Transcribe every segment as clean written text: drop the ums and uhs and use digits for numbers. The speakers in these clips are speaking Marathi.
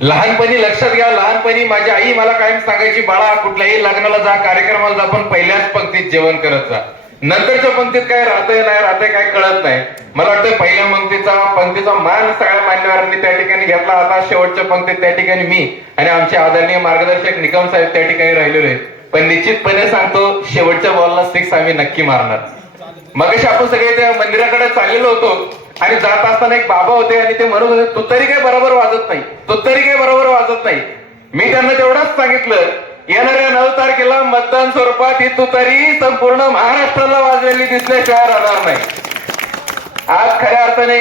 लहानपणी लक्षात घ्या, लहानपणी माझी आई मला कायम सांगायची, बाळा कुठल्याही लग्नाला जा, कार्यक्रमाला जा, पण पहिल्याच पंक्तीत जेवण करत जा. नंतरच्या पंक्तीत काय राहतंय नाही राहतंय काय कळत नाही. मला वाटतं पहिल्या पंक्तीचा मान सगळ्या मान्यवरांनी त्या ठिकाणी घेतला. आता शेवटच्या पंक्तीत त्या ठिकाणी मी आणि आमचे आदरणीय मार्गदर्शक निकम साहेब त्या ठिकाणी राहिलेलो आहे. पण निश्चितपणे सांगतो, शेवटच्या बॉलला 6 आम्ही नक्की मारणार. मगाशी आपण सगळे त्या मंदिराकडे चाललेलो होतो आणि जात असताना एक बाबा होते आणि ते म्हणत होते, तू तरी काय बरोबर वाजत नाही, तू तरी काय बरोबर वाजत नाही. मी त्यांना तेवढंच सांगितलं, येणाऱ्या 9 तारखेला मतदान स्वरूपात ही तुतारी संपूर्ण महाराष्ट्राला वाजलेली दिसल्याशिवाय राहणार नाही. आज खऱ्या अर्थाने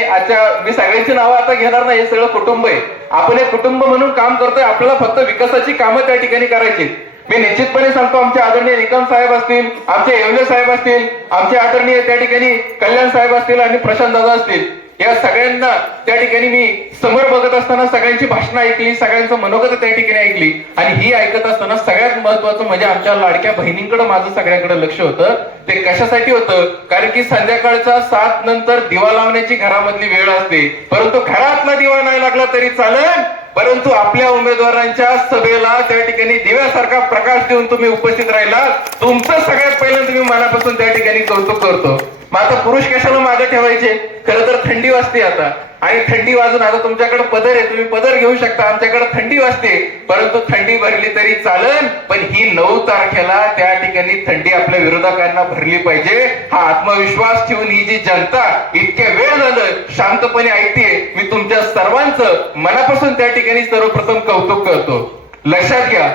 मी सगळ्यांची नावं आता घेणार नाही, हे सगळं कुटुंब आहे. आपण एक कुटुंब म्हणून काम करतोय. आपल्याला फक्त विकासाची कामं त्या ठिकाणी करायची. मी निश्चितपणे सांगतो, आमचे आदरणीय निकम साहेब असतील, आमचे येवले साहेब असतील, आमचे आदरणीय त्या ठिकाणी कल्याण साहेब असतील आणि प्रशांत दादा असतील, या सगळ्यांना त्या ठिकाणी मी समोर बघत असताना सगळ्यांची भाषणं ऐकली, सगळ्यांचं मनोगत त्या ठिकाणी ऐकली. आणि ही ऐकत असताना सगळ्यात महत्वाचं म्हणजे आमच्या लाडक्या बहिणींकडे माझं सगळ्याकडे लक्ष होतं. ते कशासाठी होतं? कारण की संध्याकाळचा 7 नंतर दिवा लावण्याची घरामधली वेळ असते, परंतु घरातला दिवा नाही लागला तरी चालेल, परंतु आपल्या उमेदवारांच्या सभेला त्या ठिकाणी दिव्यासारखा प्रकाश देऊन तुम्ही उपस्थित राहिला, तुमचं सगळ्यात पहिल्यांदा मी मनापासून त्या ठिकाणी कौतुक करतो. मग आता पुरुष कशाला मागे ठेवायचे? खरं तर थंडी वाजते आता, आणि थंडी वाजून आता तुमच्याकडे पदर आहे, तुम्ही पदर घेऊ शकता. आमच्याकडे थंडी वाजते, परंतु थंडी भरली तरी चालेल, पण ही 9 तारखेला त्या ठिकाणी थंडी आपल्या विरोधकांना भरली पाहिजे. हा आत्मविश्वास ठेवून ही जी जनता इतक्या वेळ झालं शांतपणे ऐकते, मी तुमच्या सर्वांचं मनापासून त्या ठिकाणी सर्वप्रथम कौतुक करतो. लक्षात घ्या,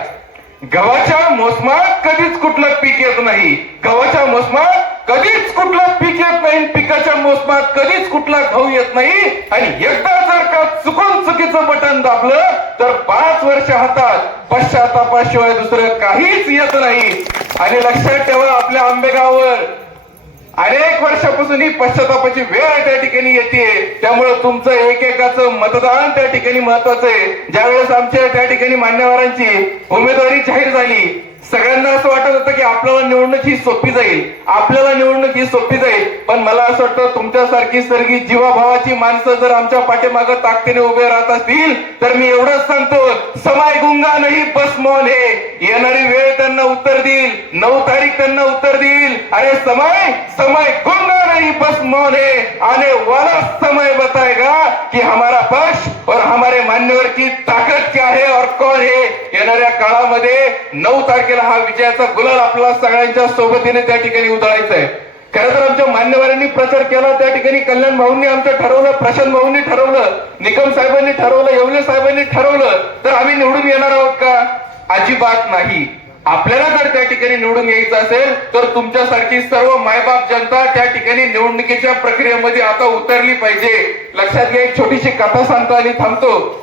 गव्हाच्या मोसमात कधीच कुठलं पीक येत नाही, गव्हाच्या मोसमात कधीच कुठलं पीक येत नाही, पिकाच्या मोसमात कधीच कुठला गहू येत नाही. आणि एकदा जर का चुकून चुकीचं बटन दाबलं तर 5 वर्ष हातात पश्चातापाशिवाय दुसरं काहीच येत नाही. आणि लक्षात ठेवा, आपल्या आंबेगाववर अनेक वर्षापासून ही पश्चातापाची वेळ त्या ठिकाणी येते. त्यामुळे तुमचं एकेकाचं मतदान त्या ठिकाणी महत्वाचं आहे. ज्यावेळेस आमच्या त्या ठिकाणी मान्यवरांची उमेदवारी जाहीर झाली, सगळ्यांना असं वाटत होतं की आपल्याला निवडणूक ही सोपी जाईल, आपल्याला निवडणूक ही सोपी जाईल. पण मला असं वाटतं, तुमच्यासारखी सर्गी जीवाभावाची माणसं जर आमच्या पाठीमागं ताकदीने उभे राहत असतील तर मी एवढंच सांगतो, समय गुंगा नाही बस मौन है. येणारी वेळ त्यांना उत्तर देईल, 9 तारीख त्यांना उत्तर देईल. अरे समय गुंगा नहीं बस मौन है, आने वाला समय बताएगा कि हमारा पक्ष और हमारे मान्यवर की ताकद क्या है और कौन है. येणाऱ्या काळामध्ये 9 तारखेला हा विजयाचा गुलाल आपल्याला सगळ्यांच्या सोबतीने त्या ठिकाणी उधळायचा आहे. खरं तर आमच्या मान्यवरांनी प्रचार केला, त्या ठिकाणी कल्याण भाऊंनी आमचं ठरवलं, प्रशांत भाऊंनी ठरवलं, निकम साहेबांनी ठरवलं, येवले साहेबांनी ठरवलं, तर आम्ही निवडून येणार आहोत का? अजिबात नाही. आपल्याला जर त्या ठिकाणी निवडून यायचं असेल तर तुमच्यासारखी सर्व मायबाप जनता त्या ठिकाणी निवडणुकीच्या प्रक्रियेमध्ये आता उतरली पाहिजे. लक्षात घ्या, एक छोटीशी कथा सांगतो आणि थांबतो.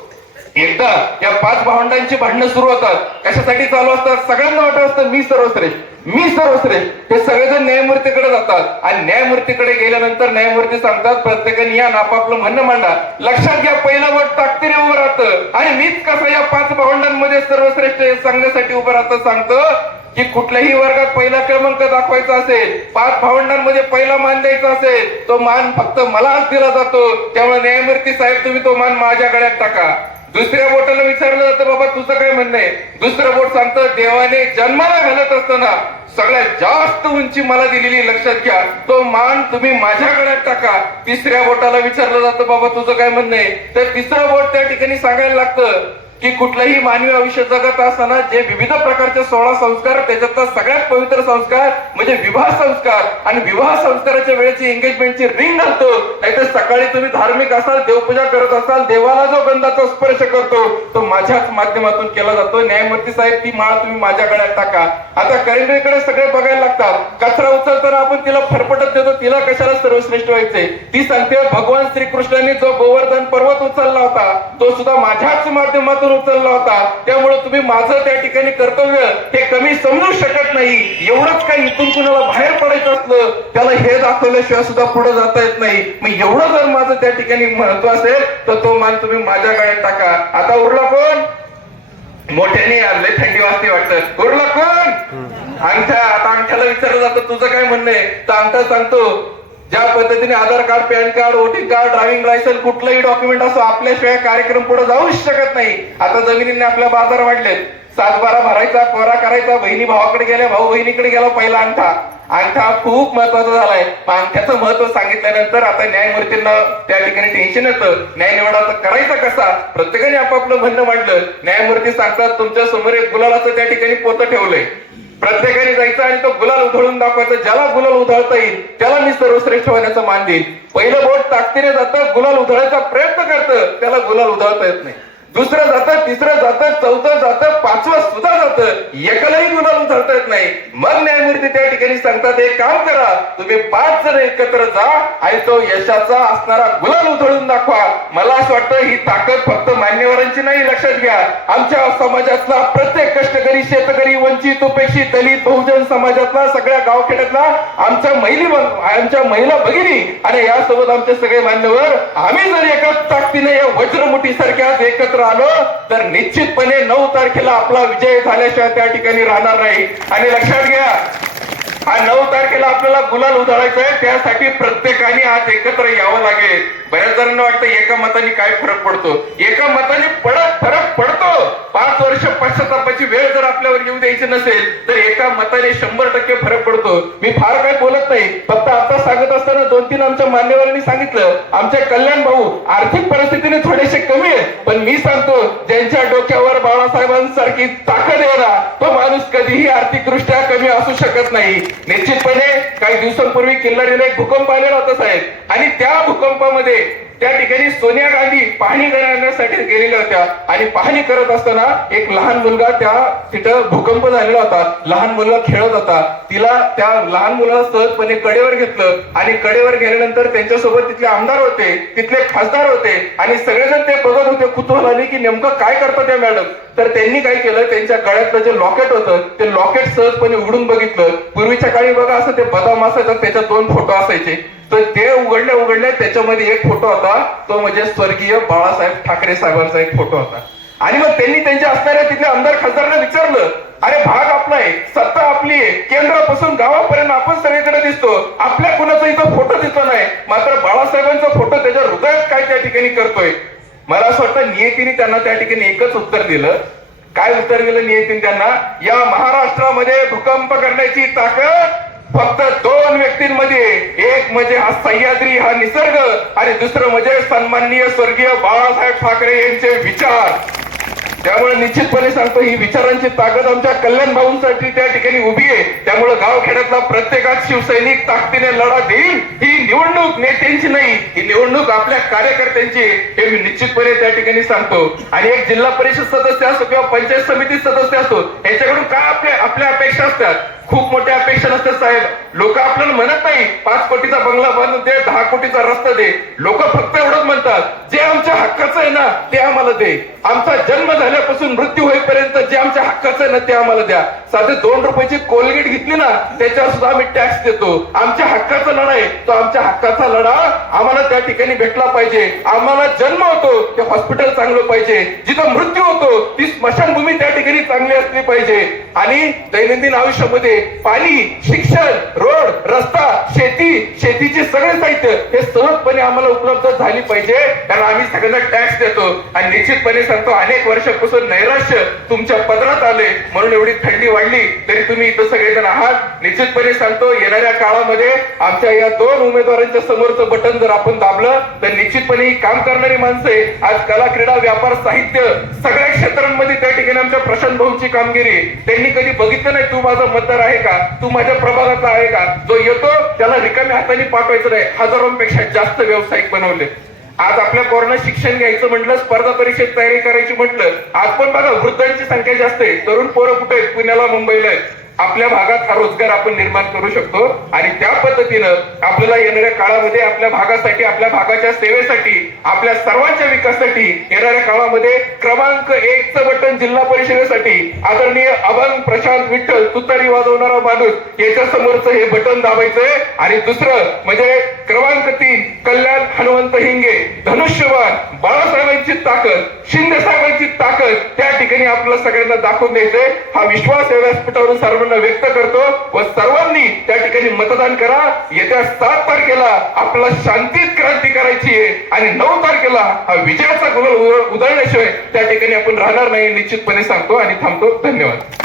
एकदा या 5 भावंडांची भांडणं सुरू होतात. कशासाठी चालू असतात? सगळ्यांना वाटत असतं मी सर्वश्रेष्ठ, मी सर्वश्रेष्ठ. हे सगळेजण न्यायमूर्तीकडे जातात आणि न्यायमूर्तीकडे गेल्यानंतर न्यायमूर्ती सांगतात, प्रत्येकाने या आपापलं म्हणणं मांडा. लक्षात घ्या, पहिलं वोट ताकदीने उभं राहतं आणि मीच कसं या 5 भावंडांमध्ये सर्वश्रेष्ठ सांगण्यासाठी उभं राहतं. सांगतो की कुठल्याही वर्गात पहिला क्रमांक दाखवायचा असेल, 5 भावंडांमध्ये पहिला मान द्यायचा असेल, तो मान फक्त मलाच दिला जातो. त्यामुळे न्यायमूर्ती साहेब, तुम्ही तो मान माझ्या गळ्यात टाका. दुसऱ्या बोटाला विचारलं जातं, बाबा तुझं काय म्हणणं आहे? दुसरं बोट सांगतं, देवाने जन्माला घालत असताना सगळ्यात जास्त उंची मला दिलेली, लक्षात घ्या, तो मान तुम्ही माझ्या गळ्यात टाका. तिसऱ्या बोटाला विचारलं जातं, बाबा तुझं काय म्हणणं आहे? तर तिसरं बोट त्या ठिकाणी सांगायला लागतं की कुठलंही मानवी आयुष्य जगत असताना जे विविध प्रकारचे 16 संस्कार, त्याच्यातला सगळ्यात पवित्र संस्कार म्हणजे विवाह संस्कार, आणि विवाह संस्काराच्या वेळेची एंगेजमेंटची रिंग घालतो. नाहीतर सकाळी तुम्ही धार्मिक असाल, देवपूजा करत असाल, देवाला जो गंधाचा स्पर्श करतो तो माझ्याच माध्यमातून केला जातो. न्यायमूर्ती साहेब, ती माळ तुम्ही माझ्या गळ्यात टाका. आता करेंद्रीकडे सगळे बघायला लागतात. कचरा उचलताना आपण तिला फरफटत देतो, तिला कशाला सर्वश्रेष्ठ व्हायचे? ती सांगते, भगवान श्रीकृष्णांनी जो गोवर्धन पर्वत उचलला होता तो सुद्धा माझ्याच माध्यमातून उचलला होता. त्यामुळे तुम्ही माझं त्या ठिकाणी कर्तव्य हे कमी समजू शकत नाही. एवढंच काही इथून कुणाला बाहेर पडायचं असलं त्याला हे दाखवल्याशिवाय सुद्धा पुढे जाता येत नाही. मग एवढं जर माझं त्या ठिकाणी महत्व असेल तर तो मान तुम्ही माझ्या गळ्यात टाका. आता उरला कोण? मोठ्याने आणले, थंडी वाजते वाटतं. उरला कोण? अंगठा. आता अंगठ्याला विचारलं जातं, तुझं काय म्हणणं आहे? तर अंगठा सांगतो, ज्या पद्धतीने Aadhaar card, PAN card, voting card, driving licence, कुठलंही डॉक्युमेंट असो आपल्याशिवाय कार्यक्रम पुढे जाऊच शकत नाही. आता जमिनीने आपल्या बाजार वाढलेत. 7-12 भरायचा, कोरा करायचा, बहिणी भावाकडे गेल्या, भाऊ बहिणीकडे गेला, पहिला अंगठा खूप महत्वाचा झालाय. अंगठ्याचं महत्व सांगितल्यानंतर आता न्यायमूर्तींना त्या ठिकाणी टेन्शन येतं. न्याय निवाडा करायचा कसा? प्रत्येकाने आपापलं म्हणणं मांडलं. न्यायमूर्ती सांगतात तुमच्या समोर एक गुलालाचं त्या ठिकाणी पोतं ठेवलंय. प्रत्येकाने जायचं आणि तो गुलाल उधळून दाखवायचा. ज्याला गुलाल उधळता येईल त्याला मी सर्वश्रेष्ठ होण्याचा मान देईल. पहिलं बोट ताकदीने जातं, गुलाल उधळायचा प्रयत्न करतं, त्याला गुलाल उधळता येत नाही. दुसरं जातं, तिसरं जातं, चौथं जातं, पाचवं सुद्धा जातं, एकालाही गुलाल उधळता येत नाही. मग न्यायमूर्ती त्या ठिकाणी सांगतात एक काम करा, तुम्ही 5 जण एकत्र जा आणि तो यशाचा असणारा गुलाल उधळून दाखवा. मला असं वाटतं ही ताकद फक्त मान्यवरांची नाही, लक्षात घ्या. आमच्या समाजातला प्रत्येक कष्टकरी, शेतकरी, वंचित, उपेक्षित, दलित, बहुजन समाजातला, सगळ्या गावखेड्यातला आमच्या महिला भगिनी आणि यासोबत आमचे सगळे मान्यवर, आम्ही जर एकाच ताकदीने या वज्रमुठी सारख्या एकत्र आलो तर निश्चितपणे 9 तारखेला आपला विजय झाल्याशिवाय त्या ठिकाणी राहणार नाही. आणि लक्षात घ्या, हा 9 तारखेला आपल्याला गुलाल उधळायचा आहे. त्यासाठी प्रत्येकाने आज एकत्र यावं लागेल. बऱ्याच जणांना वाटतं एका मताने काय फरक पडतो. एका मताने फरक पडतो. 5 वर्ष पश्चातापाची वेळ जर आपल्यावर येऊ द्यायची नसेल तर एका मताने 100% फरक पडतो. मी फार काय बोलत नाही, फक्त आता सांगत असताना 2-3 आमच्या मान्यवरांनी सांगितलं आमचे कल्याण भाऊ आर्थिक परिस्थितीने थोडेसे कमी आहेत, पण मी सांगतो ज्यांच्या डोक्यावर बाळासाहेबांसारखी ताकद आहे ना, तो माणूस कधीही आर्थिकदृष्ट्या कमी असू शकत नाही. निश्चितपणे काही दिवसांपूर्वी किल्लारीला एक भूकंप आलेला होता साहेब, आणि त्या भूकंपामध्ये त्या ठिकाणी सोनिया गांधी पाहणी करण्यासाठी गेलेल्या होत्या. आणि पाहणी करत असताना एक लहान मुलगा तिथं भूकंप झालेला होता, लहान मुलगा खेळत होता. त्या लहान मुलाला सहजपणे कडेवर घेतलं आणि कडेवर गेल्यानंतर त्यांच्यासोबत तिथले आमदार होते, तिथले खासदार होते आणि सगळेजण ते बघत होते कुतूहलाने की नेमकं काय करतात त्या मॅडम. तर त्यांनी काय केलं, त्यांच्या गळ्यातलं जे लॉकेट होतं ते लॉकेट सहजपणे उघडून बघितलं. पूर्वीच्या काळी बघा असं ते बदाम असायचं, त्याच्यात 2 फोटो असायचे. तर ते उघडल्या त्याच्यामध्ये एक फोटो होता, तो म्हणजे स्वर्गीय बाळासाहेब ठाकरे साहेबांचा एक फोटो होता. आणि मग त्यांनी त्यांच्या असणाऱ्या तिथल्या आमदार खासदारांना विचारलं, अरे भाग आपला आहे, सत्ता आपली आहे, केंद्रापासून गावापर्यंत आपण सगळीकडे दिसतो, आपल्या कुणाचा इथं फोटो दिसला नाही, मात्र बाळासाहेबांचा फोटो त्याच्या हृदयात काय त्या ठिकाणी करतोय. मला असं वाटतं नियतीने त्यांना त्या ठिकाणी एकच उत्तर दिलं. काय उत्तर दिलं नियतीने त्यांना? या महाराष्ट्रामध्ये भूकंप करण्याची ताकद फक्त 2 व्यक्तींमध्ये, एक म्हणजे हा सह्याद्री, हा निसर्ग, आणि दुसरं म्हणजे सन्माननीय स्वर्गीय बाळासाहेब ठाकरे यांचे विचार. त्यामुळे निश्चितपणे सांगतो ही विचारांची ताकद आमच्या कल्याण भाऊंसाठी त्या ठिकाणी उभी आहे. त्यामुळे गावखेड्यातला प्रत्येकाच शिवसैनिक ताकदीने लढा देईल. ही निवडणूक नेत्यांची नाही, ही निवडणूक आपल्या कार्यकर्त्यांची, हे मी निश्चितपणे त्या ठिकाणी सांगतो. आणि एक जिल्हा परिषद सदस्य असो किंवा पंचायत समिती सदस्य असो, याच्याकडून काय आपल्या अपेक्षा असतात? खूप मोठ्या अपेक्षा नसतात साहेब. लोक आपल्याला म्हणत नाही 5 कोटीचा बंगला बांधून दे, 10 कोटीचा रस्ता दे. लोक फक्त एवढंच म्हणतात, जे आमच्या हक्काचं आहे ना ते आम्हाला दे. आमचा जन्म झाल्यापासून मृत्यू होईपर्यंत जे आमच्या हक्काचं आहे ना ते आम्हाला द्या. साधे 2 रुपयाची कोलगेट घेतली ना त्याच्यावर सुद्धा आम्ही टॅक्स देतो. आमच्या हक्काचा लढा आहे, तो आमच्या हक्काचा लढा आम्हाला त्या ठिकाणी भेटला पाहिजे. आम्हाला जन्म होतो ते हॉस्पिटल चांगलं पाहिजे, जिथं मृत्यू होतो ती स्मशानभूमी त्या ठिकाणी चांगली असली पाहिजे. आणि दैनंदिन आयुष्यामध्ये पाणी, शिक्षण, रोड, रस्ता, शेतीचे सगळे साहित्य हे सहजपणे आम्हाला उपलब्ध झाली पाहिजे. कारण आम्ही सगळ्यांना टॅक्स देतो. आणि निश्चितपणे सांगतो अनेक वर्षापासून नैराश्य तुमच्या पदरात आले, म्हणून एवढी थंडी वाढली तरी तुम्ही इथं सगळेजण आहात. निश्चितपणे सांगतो येणाऱ्या काळामध्ये आमच्या या 2 उमेदवारांच्या समोरचं बटन जर आपण दाबलं तर निश्चितपणे ही काम करणारी माणसे, आज कला, क्रीडा, व्यापार, साहित्य सगळ्या क्षेत्रांमध्ये त्या ठिकाणी आमच्या प्रशांत भाऊंची कामगिरी, त्यांनी कधी बघितलं नाही तू माझा मतदार आहे का, तू माझ्या प्रभागातला आहे का. जो येतो त्याला रिकाम्या हाताने पाठवायचं नाही, हजारोंपेक्षा जास्त व्यावसायिक बनवले. आज आपल्या पोरांना शिक्षण घ्यायचं म्हटलं, स्पर्धा परीक्षेत तयारी करायची म्हटलं, आज पण बघा वृद्धांची संख्या जास्त आहे. तरुण पोरं कुठे आहेत? पुण्याला, मुंबईला आहेत. आपल्या भागात हा रोजगार आपण निर्माण करू शकतो. आणि त्या पद्धतीनं आपल्याला येणाऱ्या काळामध्ये आपल्या भागासाठी, आपल्या भागाच्या सेवेसाठी, आपल्या सर्वांच्या विकासासाठी येणाऱ्या काळामध्ये क्रमांक 1चं बटन जिल्हा परिषदेसाठी आदरणीय अभंग प्रशांत विठ्ठल तुतारी वाजवणारा माणूस याच्या समोरचं हे बटन दाबायचंय. आणि दुसरं म्हणजे क्रमांक 3 कल्याण हनुमंत हिंगे, धनुष्यवान, बाळासाहेबांची ताकद, शिंदे साहेबांची ताकद त्या ठिकाणी आपल्याला सगळ्यांना दाखवून द्यायचंय. हा विश्वास या व्यासपीठावरून सर्वांना व्यक्त करतो व सर्वांनी त्या ठिकाणी मतदान करा. येत्या 7 तारखेला आपल्याला शांतीत क्रांती करायची आहे आणि 9 तारखेला हा विजयाचा गुलाल उधळल्याशिवाय त्या ठिकाणी आपण राहणार नाही, निश्चितपणे सांगतो आणि थांबतो. धन्यवाद.